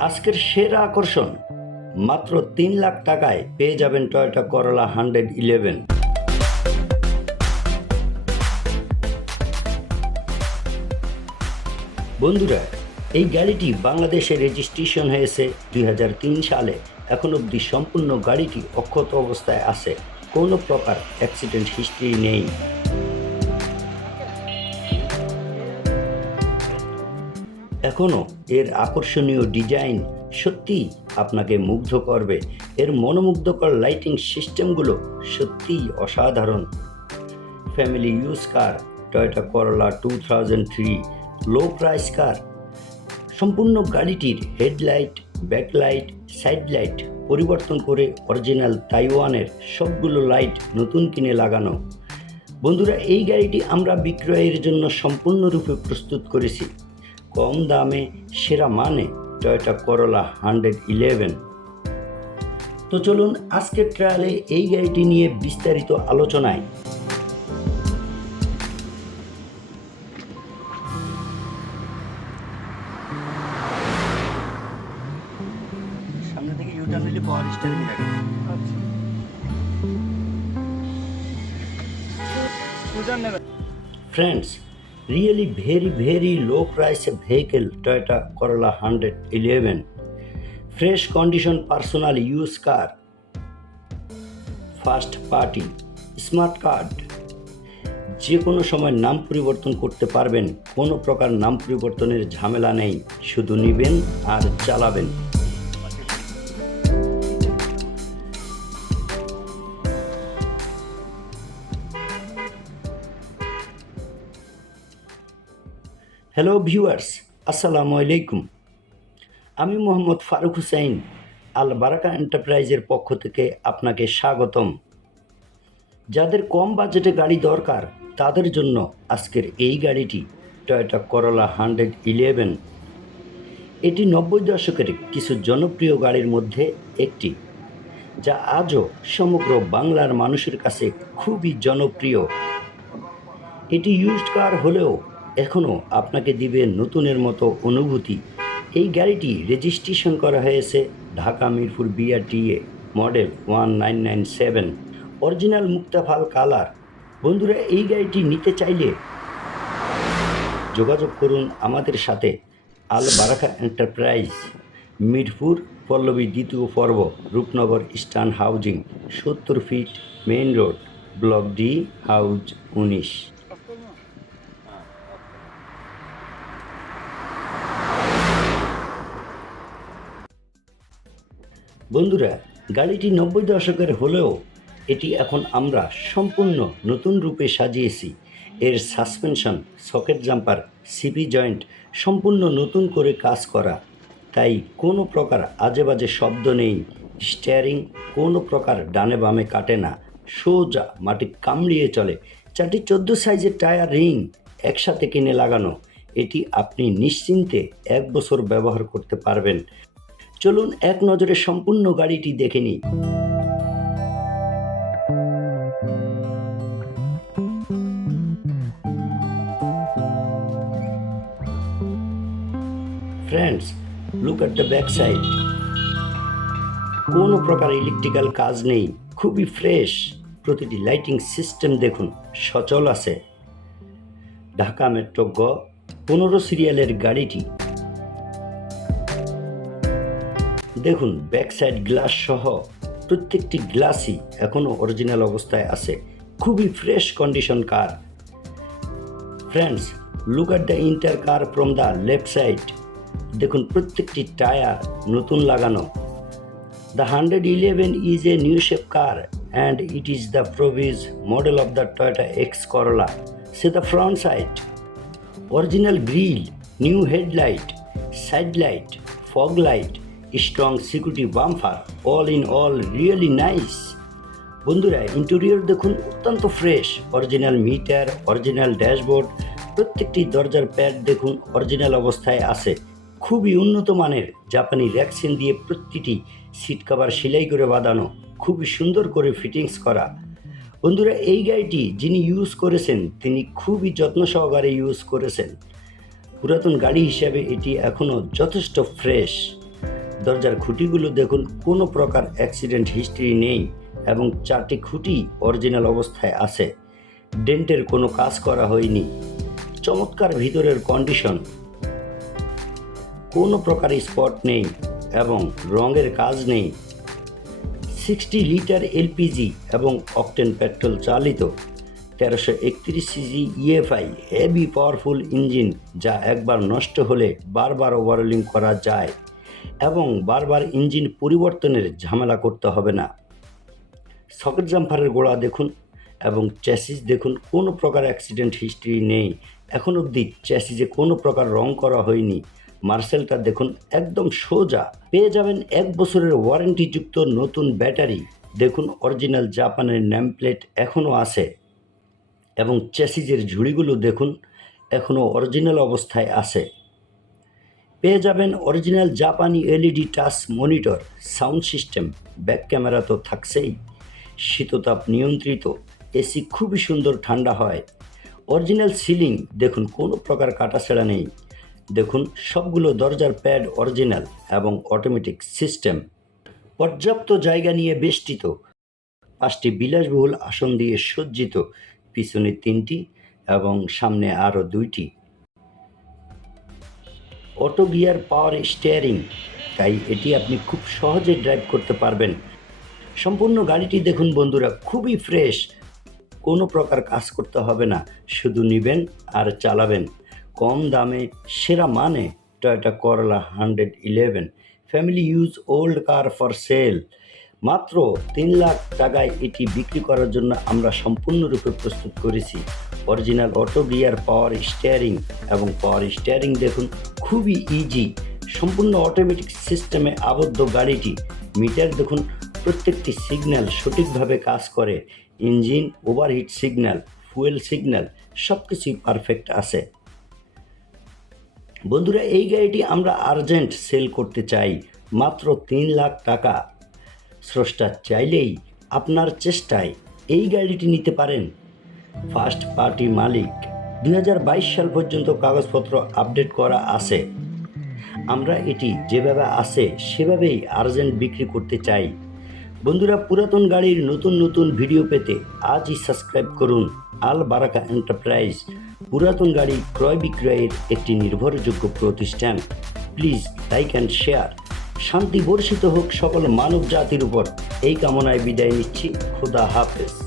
আজকের সেরা আকর্ষণ, মাত্র তিন লাখ টাকায় পেয়ে যাবেন টয়োটা করলা হান্ড্রেড ইলেভেন বন্ধুরা, এই গাড়িটি বাংলাদেশে রেজিস্ট্রেশন হয়েছে দুই হাজার তিন সালে। এখন অবধি সম্পূর্ণ গাড়িটি অক্ষত অবস্থায় আছে। কোনো প্রকার অ্যাক্সিডেন্ট হিস্ট্রি নেই। এখনও এর আকর্ষণীয় ডিজাইন সত্যিই আপনাকে মুগ্ধ করবে। এর মনোমুগ্ধকর লাইটিং সিস্টেমগুলো সত্যিই অসাধারণ। Family use car, Toyota Corolla two thousand three, low price car. সম্পূর্ণ গাড়িটির হেডলাইট, ব্যাকলাইট সাইড লাইট পরিবর্তন করে অরিজিনাল তাইওয়ানের সবগুলো লাইট নতুন কিনে লাগানো। বন্ধুরা, এই গাড়িটি আমরা বিক্রয়ের জন্য সম্পূর্ণরূপে প্রস্তুত করেছি। কম দামে সেরা মানে টয়োটা করলা হান্ড্রেড ইলেভেন। তো চলুন আজকের ট্রায়ালে এই গাড়িটি নিয়ে বিস্তারিত আলোচনায়। সামনে থেকে ইউটার্ন নিলে পাওয়ার স্টারিং লাগে। Friends, really very very low প্রাইসে vehicle Toyota Corolla hundred eleven fresh condition personal use car first party smart card যে কোনো সময় নাম পরিবর্তন করতে পারবেন, কোনো প্রকার নাম পরিবর্তনের ঝামেলা নেই। শুধু নিবেন আর চালাবেন। হ্যালো ভিউয়ার্স আসসালামু আলাইকুম আমি মোহাম্মদ ফারুক হুসাইন আল বারাকা এন্টারপ্রাইজের পক্ষ থেকে আপনাকে স্বাগতম। যাদের কম বাজেটে গাড়ি দরকার, তাদের জন্য আজকের এই গাড়িটি টয়োটা করলা হান্ড্রেড ইলেভেন এটি নব্বই দশকের কিছু জনপ্রিয় গাড়ির মধ্যে একটি, যা আজও সমগ্র বাংলার মানুষের কাছে খুবই জনপ্রিয়। এটি ইউজড কার হলেও এখনও আপনাকে দিবে নতুনের মতো অনুভূতি। এই গাড়িটি রেজিস্ট্রেশন করা হয়েছে Dhaka Mirpur BRTA model one nine nine seven original মুক্তাফাল colour. বন্ধুরা, এই গাড়িটি নিতে চাইলে যোগাযোগ করুন আমাদের সাথে Al Baraka enterprise, Mirpur, Pallabi দ্বিতীয় পর্ব, রূপনগর ইস্টার্ন হাউজিং, সত্তর feet main road, block D house উনিশ। বন্ধুরা, গাড়িটি নব্বই দশকের হলেও এটি এখন আমরা সম্পূর্ণ নতুন রূপে সাজিয়েছি। এর suspension, socket jumper, CP joint সম্পূর্ণ নতুন করে কাজ করা। তাই কোনো প্রকার আজে বাজে শব্দ নেই। স্টিয়ারিং কোনো প্রকার ডানে বামে কাটে না। সোজা মাটি কামড়িয়ে চলে। চারটি চোদ্দ সাইজের টায়ার রিং একসাথে কিনে লাগানো। এটি আপনি নিশ্চিন্তে এক বছর ব্যবহার করতে পারবেন। চলুন এক নজরে সম্পূর্ণ গাড়িটি দেখে নিই। Friends look at the back side কোনো প্রকার ইলেকট্রিক্যাল কাজ নেই, খুবই ফ্রেশ প্রতিটি লাইটিং সিস্টেম দেখুন, সচল আছে। ঢাকা মেট্রো গ, পনেরো সিরিয়ালের গাড়িটি দেখুন ব্যাক সাইড গ্লাস সহ প্রত্যেকটি গ্লাসই এখনও অরিজিনাল অবস্থায় আছে। খুবই fresh condition car friends look at the inter car from the left side দেখুন, প্রত্যেকটি টায়ার নতুন লাগানো। The hundred eleven is a new shape car and it is the previous model of the Toyota X Corolla see the front side original grille new headlight side light fog light strong security bumper all in all really nice বন্ধুরা interior দেখুন অত্যন্ত fresh original meter original dashboard প্রত্যেকটি দরজার pad দেখুন original অবস্থায় আছে। খুবই উন্নত মানের জাপানি র্যাকসিন দিয়ে প্রতিটি সিট কভার সেলাই করে বাঁধানো, খুবই সুন্দর করে ফিটিংস করা। বন্ধুরা, এই গাড়িটি যিনি ইউজ করেছেন, তিনি খুবই যত্ন সহকারে ইউজ করেছেন। পুরাতন গাড়ি হিসাবে এটি এখনও যথেষ্ট ফ্রেশ দরজার খুঁটিগুলো দেখুন, কোনো প্রকার অ্যাক্সিডেন্ট হিস্ট্রি নেই এবং চারটি খুঁটি অরিজিনাল অবস্থায় আছে। ডেন্টের কোনো কাজ করা হয়নি। চমৎকার ভিতরের কন্ডিশন কোনো প্রকার স্পট নেই এবং রঙের কাজ নেই। সিক্সটি লিটার এলপিজি এবং অকটেন পেট্রোল চালিত। তেরোশো একত্রিশ CG EFI heavy powerful engine যা একবার নষ্ট হলে বারবার ওভারলিং করা যায়। এবং বারবার ইঞ্জিন পরিবর্তনের ঝামেলা করতে হবে না। সকেট জাম্পারের গোড়া দেখুন এবং চ্যাসিস দেখুন, কোনো প্রকার অ্যাক্সিডেন্ট হিস্ট্রি নেই। এখন অবধি চ্যাসিসে কোনো প্রকার রং করা হয়নি। মার্সেলটা দেখুন একদম সোজা। পেয়ে যাবেন এক বছরের ওয়ারেন্টিযুক্ত নতুন ব্যাটারি। দেখুন অরিজিনাল জাপানের নেমপ্লেট এখনও আছে। এবং চ্যাসিজের ঝুড়িগুলো দেখুন, এখনও অরিজিনাল অবস্থায় আছে। পেয়ে যাবেন অরিজিনাল জাপানি LED touch monitor, sound system, back camera তো থাকছেই। শীততাপ নিয়ন্ত্রিত, এসি খুবই সুন্দর ঠান্ডা হয়। অরিজিনাল সিলিং, দেখুন, কোনো প্রকার কাটাছেড়া নেই। দেখুন, সবগুলো দরজার প্যাড অরিজিনাল এবং অটোমেটিক সিস্টেম। পর্যাপ্ত জায়গা নিয়ে বেষ্টিত। পাঁচটি বিলাসবহুল আসন দিয়ে সজ্জিত। পিছনে তিনটি এবং সামনে আরও দুইটি। অটো গিয়ার পাওয়ার স্টিয়ারিং, তাই এটি আপনি খুব সহজে ড্রাইভ করতে পারবেন। সম্পূর্ণ গাড়িটি দেখুন বন্ধুরা, খুবই ফ্রেশ। কোনো প্রকার কাজ করতে হবে না, শুধু নেবেন আর চালাবেন। কম দামে, সেরা মানে Toyota Corolla hundred eleven family use old car for sale মাত্র তিন লাখ টাকায় এটি বিক্রি করার জন্য আমরা সম্পূর্ণরূপে প্রস্তুত করেছি। Original auto gear, power steering এবং পাওয়ার স্টিয়ারিং দেখুন, খুবই ইজি সম্পূর্ণ অটোমেটিক সিস্টেমে আবদ্ধ গাড়িটি। মিটার দেখুন, প্রত্যেকটি সিগন্যাল সঠিকভাবে কাজ করে। Engine overheat signal fuel signal সব কিছুই পারফেক্ট আছে। বন্ধুরা, এই গাড়িটি আমরা আর্জেন্ট সেল করতে চাই। মাত্র তিন লাখ টাকা। স্রষ্টা চাইলেই আপনার চেষ্টায় এই গাড়িটি নিতে পারেন। ফার্স্ট পার্টি মালিক দু হাজার বাইশ সাল পর্যন্ত কাগজপত্র আপডেট করা আছে। আমরা এটি যেভাবে আছে, সেভাবেই আর্জেন্ট বিক্রি করতে চাই। বন্ধুরা, পুরাতন গাড়ির নতুন নতুন ভিডিও পেতে আজই সাবস্ক্রাইব করুন। আল বারাকা এন্টারপ্রাইজ, পুরাতন গাড়ি ক্রয় বিক্রয়ের একটি নির্ভরযোগ্য প্রতিষ্ঠান। Please like and share. শান্তি বর্ষিত হোক সকল মানব জাতির উপর। এই কামনায় বিদায় নিচ্ছি। খোদা হাফেজ।